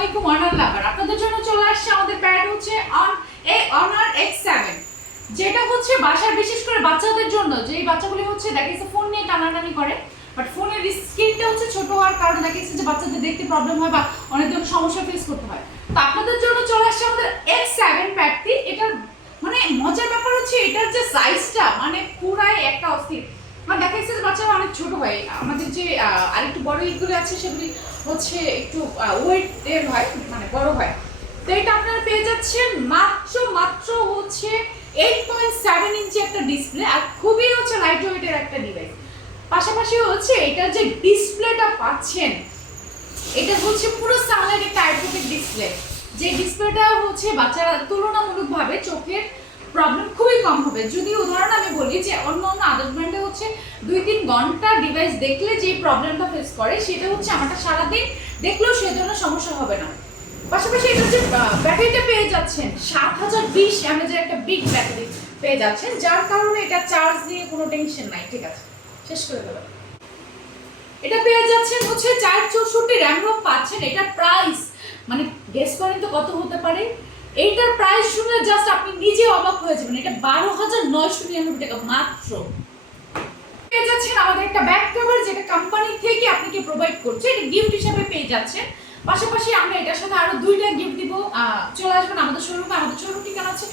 আলাইকুম অনার লাভার আপনাদের জন্য চলে আসছে আমাদের প্যাড হচ্ছে on a Honor X seven যেটা হচ্ছে বাসায় বিশেষ করে বাচ্চাদের জন্য। যে এই বাচ্চাগুলি হচ্ছে, দেখা যাচ্ছে ফোন নিয়ে টানাটানি করে বাট ফোনের স্ক্রিনটা হচ্ছে ছোট হওয়ার কারণে দেখা যাচ্ছে যে বাচ্চাদের দেখতে প্রবলেম হয় বা অনেক ধরনের সমস্যা ফেস করতে হয়। তো আপনাদের জন্য চলে আসছে আমাদের এক্স সেভেন প্যাডটি এটার মানে মজার ব্যাপার হচ্ছে এটার যে সাইজটা মানে পুরাই একটা অস্থির। আমার দেখা যাচ্ছে যে বাচ্চারা অনেক ছোট হয়। আমাদের যে আরেকটু বড় ইটগুলো আছে সেগুলি হচ্ছে একটু ওয়েট এর হয় মানে বড় হয়। তো এটা আপনারা পেয়ে যাচ্ছেন মাত্র মাত্র হচ্ছে এইট পয়েন্ট সেভেন ইঞ্চি একটা ডিসপ্লে আর খুবই হচ্ছে লাইট ওয়েটের একটা ডিভাইস পাশাপাশি হচ্ছে এটার যে ডিসপ্লেটা পাচ্ছেন, এটা হচ্ছে পুরো সানলাইট একটা আইপ্রোটেক ডিসপ্লে যে ডিসপ্লেটা হচ্ছে বাচ্চারা তুলনামূলকভাবে চোখের প্রবলেম খুবই কম হবে। যদি উদাহরণ আমি বলি যে ঘণ্টা ডিভাইস দেখলে যে প্রবলেমটা ফেস করে, সেটা হচ্ছে আমারটা সারাদিন দেখলেও ধরনের সমস্যা হবে না। পাশাপাশি এটা হচ্ছে ব্যাটারিটা পেয়ে যাচ্ছেন, সাত হাজার বিশ এমএজের একটা বিগ ব্যাটারি পেয়ে যাচ্ছেন, যার কারণে এটা চার্জ নিয়ে কোনো টেনশন নাই, ঠিক আছে? শেষ করে দেবেন এটা পেয়ে যাচ্ছেন হচ্ছে চার চৌষট্টি র্যাম রোম পাচ্ছেন, এটার প্রাইস মানে গেস করেন তো কত হতে পারে? এইটার প্রাইস শুনে জাস্ট আপনি নিজে অবাক হয়ে যাবেন, এটা বারো হাজার নয়শো নিরানব্বই টাকা মাত্র। যাচ্ছেন আমাদের একটা ব্যাক কভার যেটা কোম্পানি থেকে আপনাকে প্রোভাইড করছে, এটা গিফট হিসাবে পেয়ে যাচ্ছেন। পাশাপাশি আমরা এটার সাথে আরও দুইটা গিফট দিব। চলে আসবেন আমাদের শোরুমে আমাদের শোরুম ঠিকানা আছে